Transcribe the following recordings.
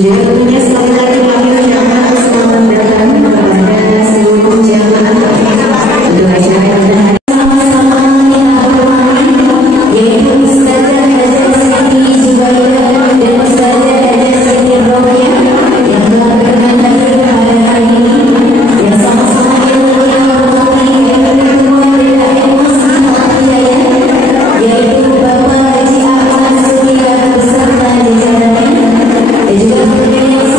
juga tentunya sekali lagi kami ucapkan selamat datang kepada seluruh jamaah untuk acara yang berhari sama-sama kita hormati, yaitu Ustazah Hajar Siti Zubaida dan Ustazah Hajar Siti Rohya yang telah berkenan hadir pada hari ini, yang sama-sama kita hormati yang kedua adalah yang masih percaya, yaitu Bapak Haji Ahmad Surya beserta jajarannya, dan juga tentunya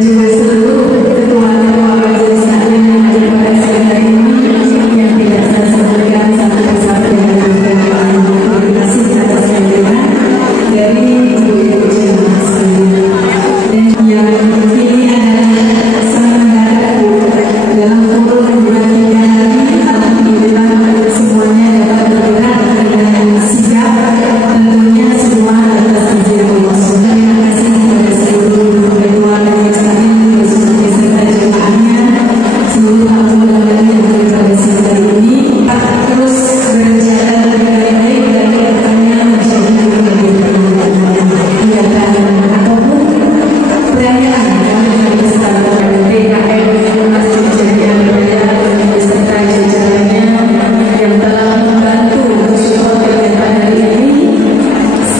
juga seluruh ketua-ketua majelis taklim yang ada pada siang hari ini yang tidak saya sebutkan satu persatu yang terima kasih atas kehadiran dari ibu-ibu jemaah sekalian. Dan yang ini adalah sementara dalam kurun 2-3 hari, alhamdulillah semuanya dapat bergerak dengan sigap, tentunya semua atas izin Allah. Terima kasih kepada seluruh ketua majelis taklim beserta jemaahnya, seluruh anggota yang berada di hari ini terus berjalan dengan baik dan kedepannya menjadi kegiatan ataupun perayaan yang besar PKM Masjid Jamiah Hidayah beserta jajarannya yang telah membantu mensupport kegiatan hari ini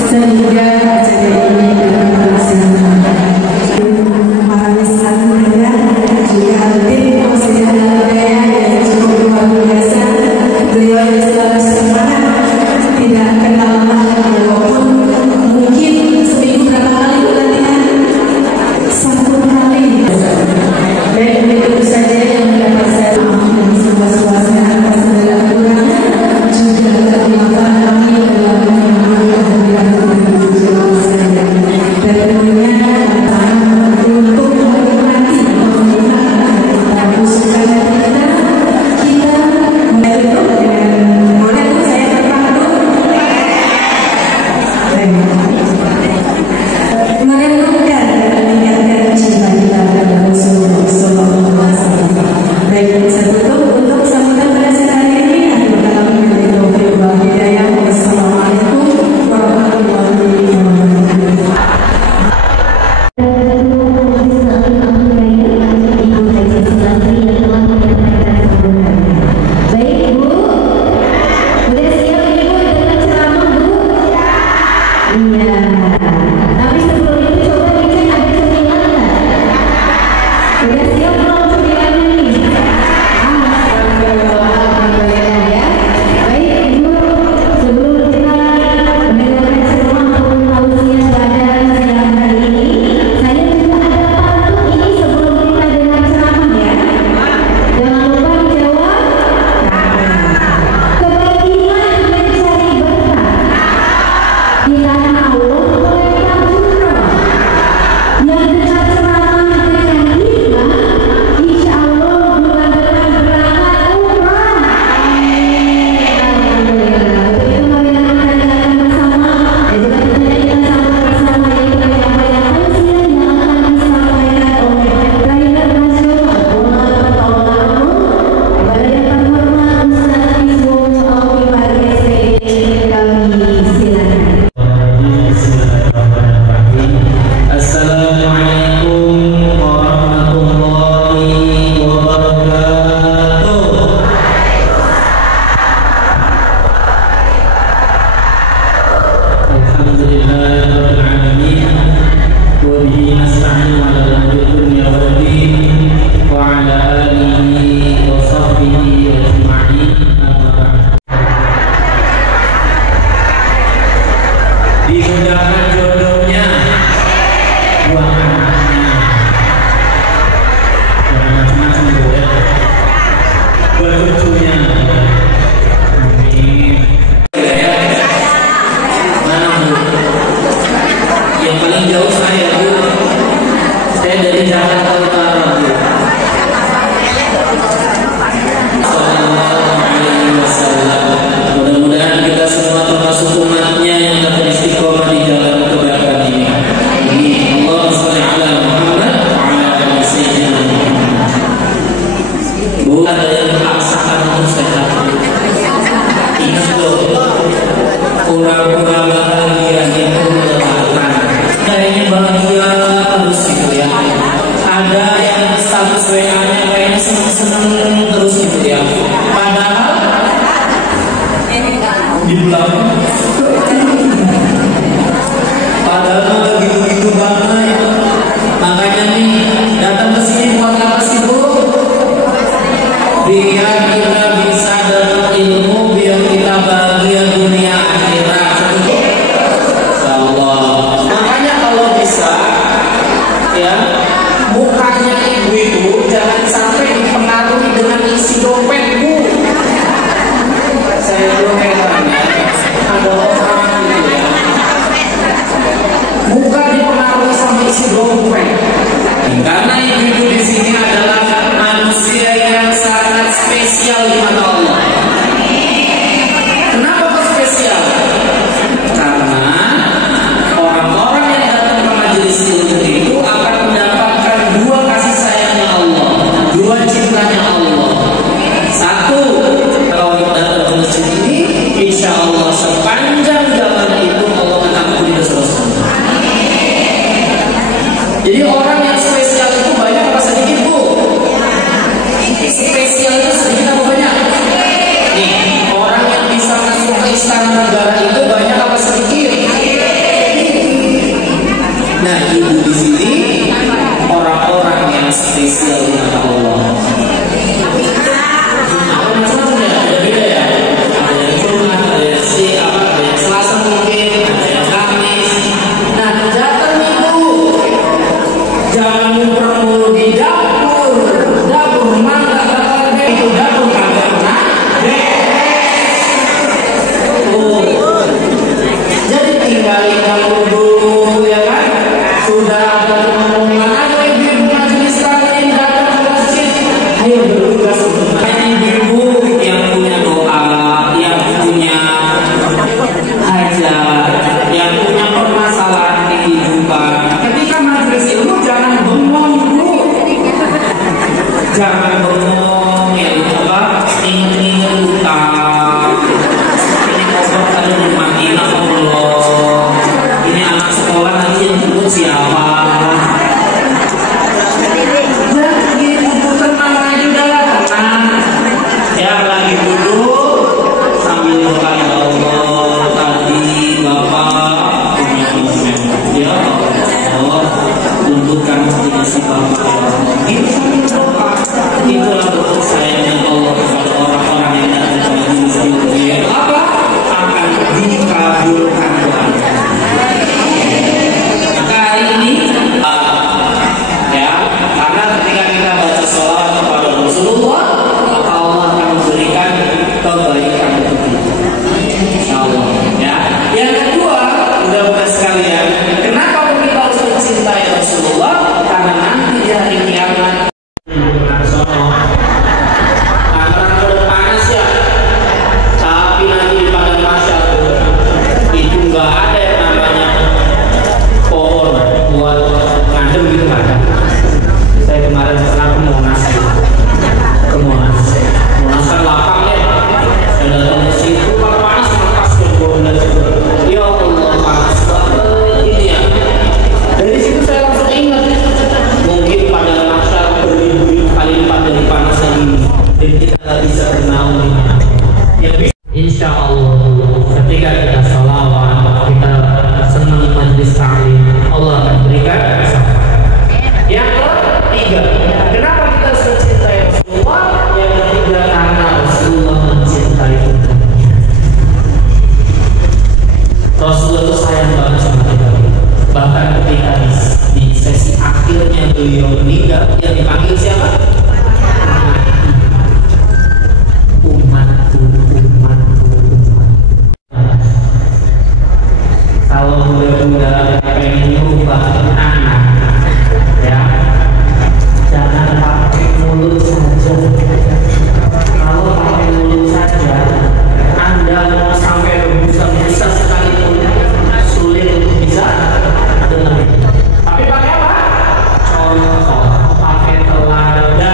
sehingga acara ini dapat terlaksana. Para Islam juga tim Masjid Hidayah yang cukup luar biasa. Beliau yang selalu semangat, tidak kenal lelah walaupun mungkin seminggu berapa kali pelatihan? 1 kali. Dan itu saja yang dapat saya sampaikan. Semua suasana atas segala kekurangan juga kami pahami dalam menyampaikan kehadiran saya. Dan tentunya untuk menikmati pembukaan dan usulan kita menutup dengan model saya terpadu merenungkan dan meningkatkan cinta kita kepada Rasulullah SAW. Baik, saya tutup untuk sambutan pada siang hari ini. Akhir kalam dari Taufiq wal Hidayah. Wassalamualaikum warahmatullahi wabarakatuh. Baik Bu, udah siap Ibu dengan ceramah Bu? Iya. Tapi sebelum itu coba dicek ada cemilan nggak? Udah siap belum cemilannya nih? Alhamdulillah ya. Baik Ibu, sebelum kita mendengarkan ceramah ataupun tausiah pada siang hari ini, saya juga ada pantun ini sebelum kita dengar ceramah ya. Jangan lupa dijawab. Kebajikan mencari berkah di tanah Allah mereka umrah. Yang dengar ceramah dengan hikmah, insya Allah bulan depan berangkat umrah. Alhamdulillah. Untuk itu mari kita dengarkan bersama dan juga kita nyanyikan sama-sama yaitu rangkaian tausiah yang akan disampaikan oleh Raihah Nasional Ulama Taulamu kepada yang terhormat Ustaz Hizbul Awi Parkes PDIP kami silakan. Assalamualaikum warahmatullahi wabarakatuh. Alhamdulillahirabbil alamin wa bihi nasta'inu 'ala umuri dunya waddin wa 'ala alihi wa sahbihi ajma'in. Amma ba'd. Dimudahkan jodohnya buat anaknya, jangan macam-macam Bu ya, buat cucunya. Amin. Mana Bu? Yang paling jauh saya Bu, saya dari Jakarta Utara Bu. Sallallahu alaihi wasallam. Mudah-mudahan kita semua termasuk umatnya yang dapat istiqomah di jalan kebaikan ini. Allahumma shalli ala Muhammad wa ala ali sayyidina Muhammad. Bu, ada yang dipaksakan untuk sehat. Ingat loh, pura-pura bahagia itu kelelahan. Kayaknya bahagia terus gitu ya. Ada jangan ngumpul mulu di dapur. Dapur mana bakal itu dapur kagak pernah beres. Jadi tinggalin dapur dulu ya kan. Sudah ada omongan, ayo ibu majelis taklim datang ke masjid. Ayo bertugas untuk ibu yang punya doa, yang punya hajat, yang punya permasalahan di kehidupan. Ketika majelis ilmu jangan bengong dulu, jangan bengong ya apa? Ingat utang. Ini kotor ada di Madinah Allah. Ini anak sekolah nanti yang jemput siapa? Jadi ibu tenang aja, udahlah tenang. Ya lagi duduk sambil doa ya Allah, tadi Bapak punya momen, ya Allah tunjukkan hatinya si Bapak ya Allah. Itu sambil doa, itulah bentuk sayangnya Allah kepada orang-orang yang datang ke majelis ilmu. Yaitu apa? Akan dikabulkan doanya. Maka hari ini ya, karena ketika kita baca sholawat kepada Rasulullah, maka Allah akan memberikan kebaikan untuk kita. Insyaallah. Ya. Yang kedua, mudah-mudahan sekalian, kenapa kita harus mencintai Rasulullah? Karena nanti di hari kiamat panas ya, tapi nanti di padang mahsyar itu nggak ada yang namanya pohon buat ngadem gitu, nggak ada. Saya kemarin pernah ke Monas kan lapang ya, saya datang ke situ kalau panas lepas ke bola. Ya Allah panas banget ini ya. Dari situ saya langsung ingat, mungkin pada mahsyar beribu-ribu kali lipat dari panasnya ini, dan kita nggak bisa bernaung. Insya Allah ketika kita sholawat, kita senang majelis taklim, Allah akan berikan kesabaran. Yang ketiga, kenapa kita harus mencintai Rasulullah? Yang ketiga, karena Rasulullah mencintai umat. Rasulullah itu sayang banget sama kita. Bahkan ketika di sesi akhirnya beliau meninggal, yang dipanggil siapa? Umatku. Kalau muda-muda pengen merubah anak, ya jangan pakai mulut saja. Kalau pakai mulut saja, Anda mau sampai berbusa-busa sekalipun sulit untuk bisa dengar. Tapi pakai apa? Contoh, pakai teladan.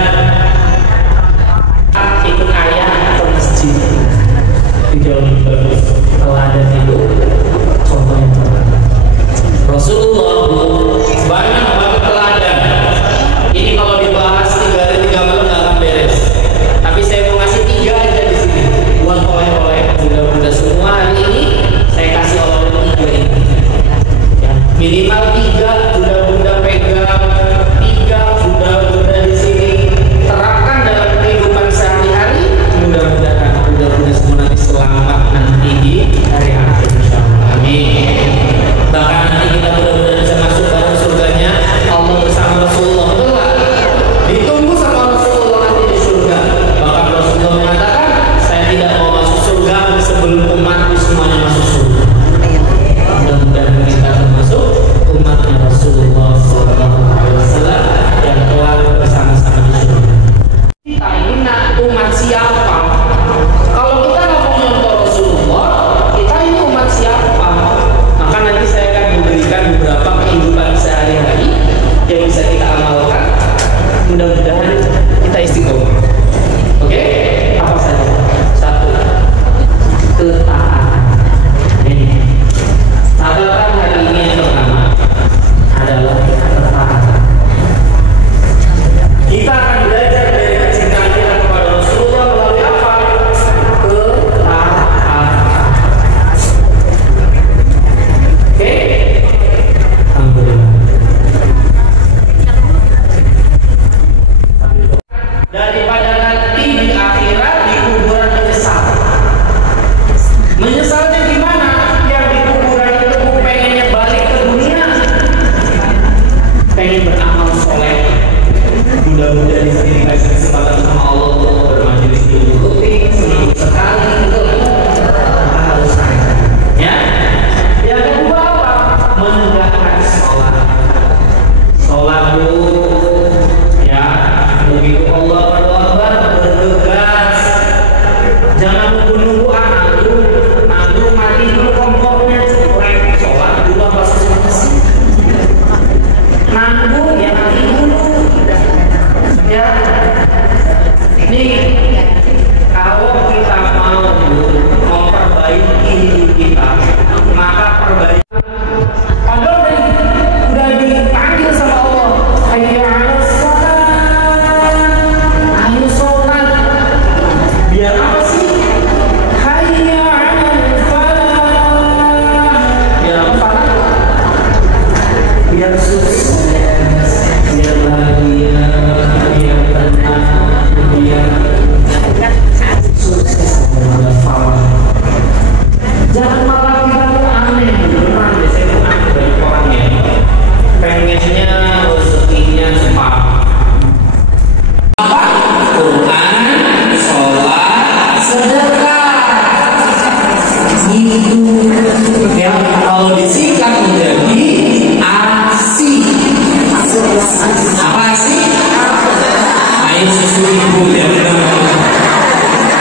Lain susu ibu ya.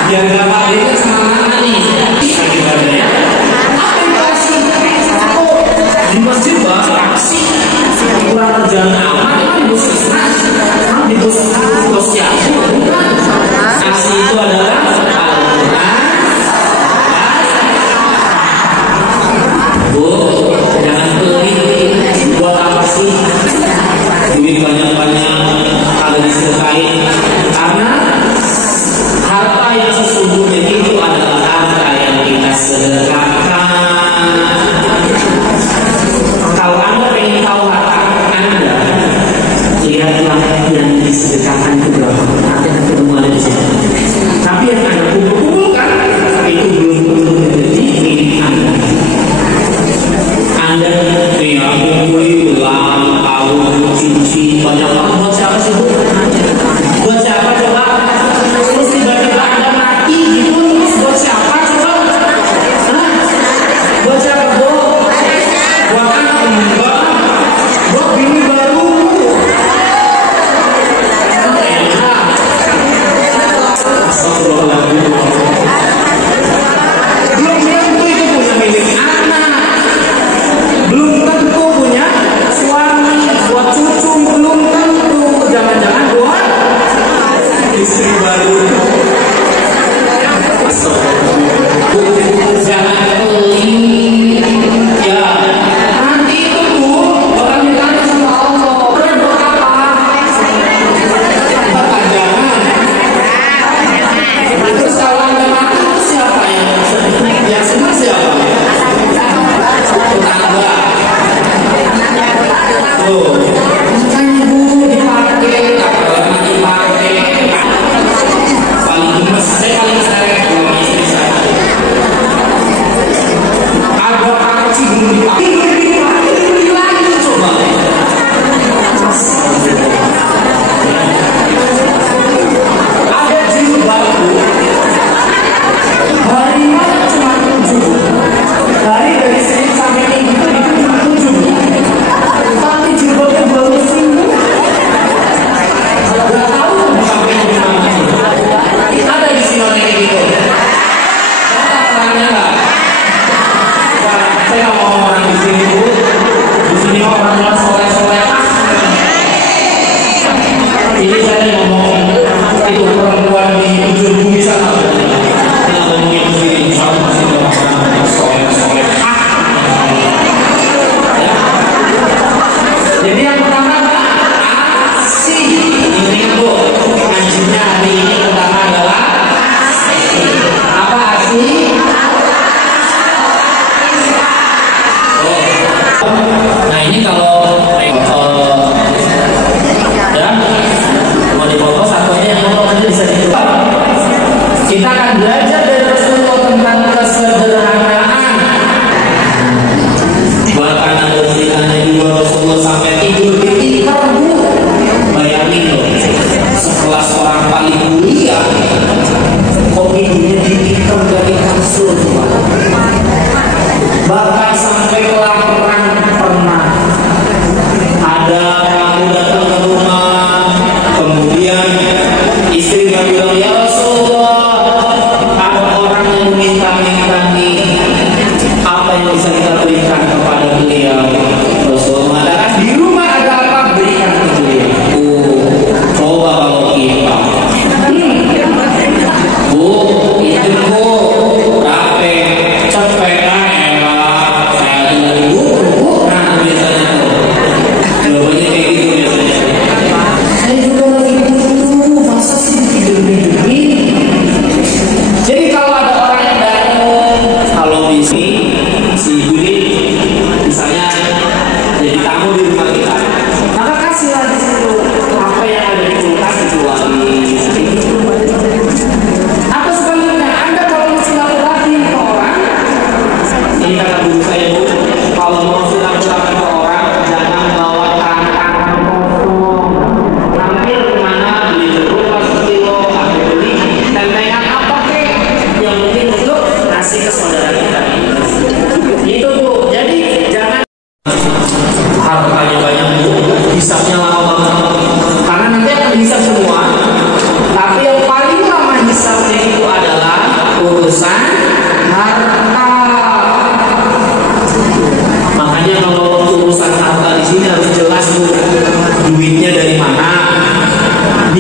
Yang gak balik sama mana nih? Bisa gimana ya? Apa yang kasih? Oh, di masjid bahasa kasih. Kurang kerjaan aman kan bos Isnas. Di bos siapa? Bukan. Kasih itu adalah Al-Quran. Bu, jangan pelit. Buat apa sih? Duit banyak-banyak kalau disedekain. Karena harta yang sesungguhnya itu adalah harta yang kita sedekahkan. Kalau Anda ingin tahu harta Anda, lihatlah yang disedekahkan itu berapa. Nanti ketemu ada di sini. Tapi yang Anda kumpulkan itu belum tentu menjadi milik Anda. Anda kumpuli ulang, tahun, cincin, banyak banget. Buat siapa sih bu? Buat siapa coba? Terus tiba-tiba Anda mati gitu, terus buat siapa coba? Hah? Buat siapa bu? Buat anak enggak? Buat bini baru? Astagfirullahaladzim. Belum tentu itu punya milik anak. Belum tentu punya suami, buat cucu, belum tentu. Jangan-jangan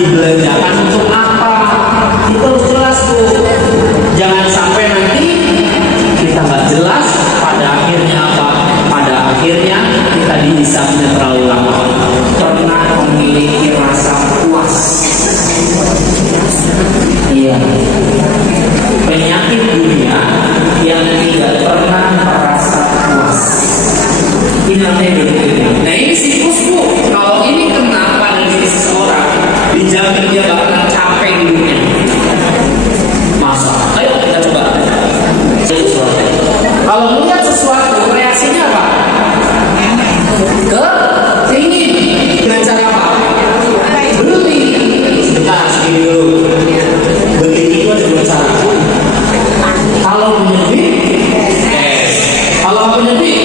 dibelanjakan untuk apa, itu harus jelas Bu. Jangan sampai nanti kita nggak jelas, pada akhirnya apa? Pada akhirnya kita dihisapnya terlalu lama. Pernah memiliki rasa puas. Iya. Penyakit dunia yang tidak pernah merasa puas. Ini namanya dunia. Nah ini siklus Bu. Kalau ini kena pada diri seseorang, dijamin dia bakal capek hidupnya. Masa? Ayo kita coba. Kalau melihat sesuatu, reaksinya apa? Keringin. Dengan cara apa? Berhenti. Sebentar, segini dulu. Berhenti itu ada dua cara. Kalau menyedih, kalau menyedih,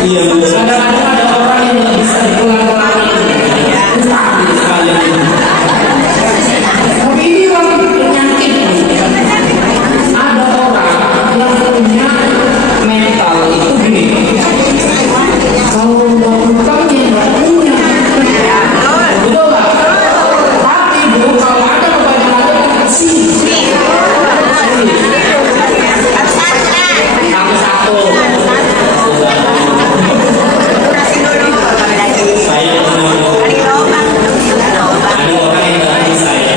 iya, kadang-kadang ada orang yang nggak bisa dipelan-pelan. Tapi ini orang penyakit. Ada orang yang punya mental itu gini. Kalau nggak utangnya nggak punya. Betul nggak? Tapi Bu, kalau ada kebanyakan kasih. Satu. Saya ada orang yang ngerti saya.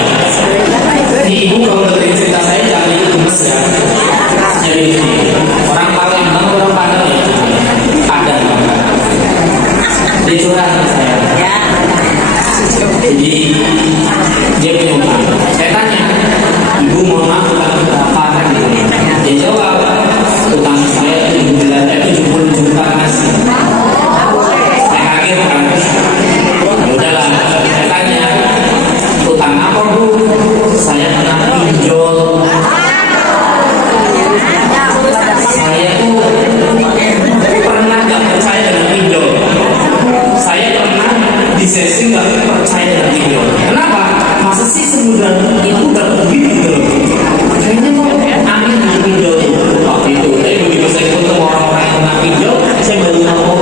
Ini Ibu kalau dengerin cerita saya jangan ikut gemes ya. Jadi orang Palembang, orang Padang ya. Padang. Dia curhat sama saya. Jadi dia punya utang. Saya tanya, Ibu mohon maaf utang berapa kan? Dia jawab, utang saya 70 juta Mas. Saya kaget kan. Udahlah, saya tanya, utang apa Bu? Saya kena pinjol. Saya tuh pernah gak percaya dengan pinjol. Saya pernah di sesi gak percaya dengan pinjol. Kenapa? Masa sih semudah itu gak begitu gitu loh. Kayaknya kok aneh dengan pinjol waktu itu. Jadi begitu saya ketemu orang-orang yang kena pinjol, saya baru tahu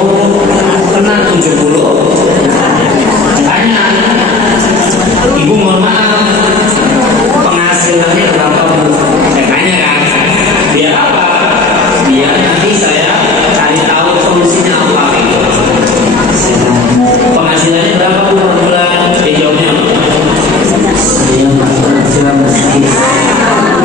kena 70. Tanya, Ibu mohon maaf, penghasilannya berapa Bu? Saya tanya kan, biar apa? Biar nanti saya cari tahu solusinya apa gitu. Penghasilannya berapa Bu per bulan? Dia jawabnya, saya penghasilan sedikit.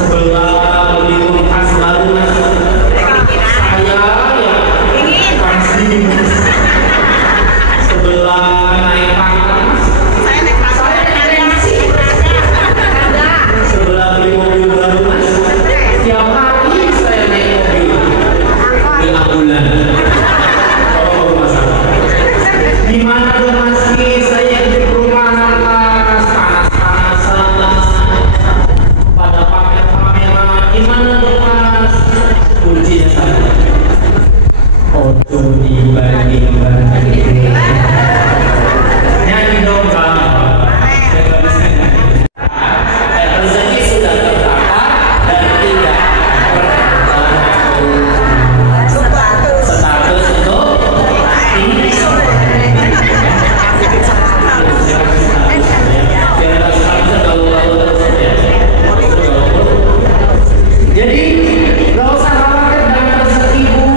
sebelah beli khas baru mas. Saya ya pasti sebelah naik pangkat mas. Saya naik taksi. Sebelah beli mobil baru mas. Tiap hari saya naik mobil ambulan. Oh masalah. Gimana dong mas? Saya di perumahan mas, panas-panasan, pada pamer-pameran. Gimana dong mas? Kuncinya satu. Ojo dibagi-bagi. Nyanyi dong bang. Saya nggak bisa nyanyi. Rezeki sudah tertata dan tidak status untuk tinggi. Jadi nggak usah khawatir dengan rezeki bu,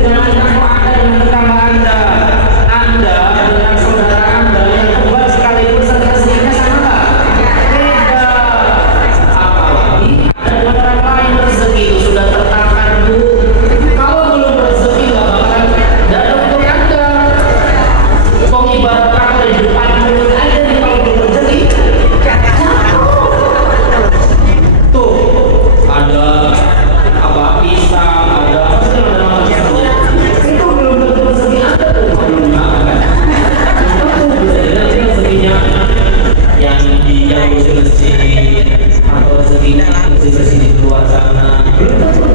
jangan khawatir dengan tetangga anda dengan saudara anda yang kembar sekalipun rezekinya sama nggak? Beda. Apalagi ada orang lain rezeki itu sudah tertakar bu. Kalau belum rezeki nggak bakalan datang untuk anda. Kok ibarat kata di depan mulut aja nih kalau belum rezeki. Tuh ada apa pisang, ada apa sih yang ada macamnya. Itu belum tentu rezeki anda tuh belum makan. Tentu bisa jadi rezekinya yang di yang bersih atau rezekinya bersih di luar sana. Belum tentu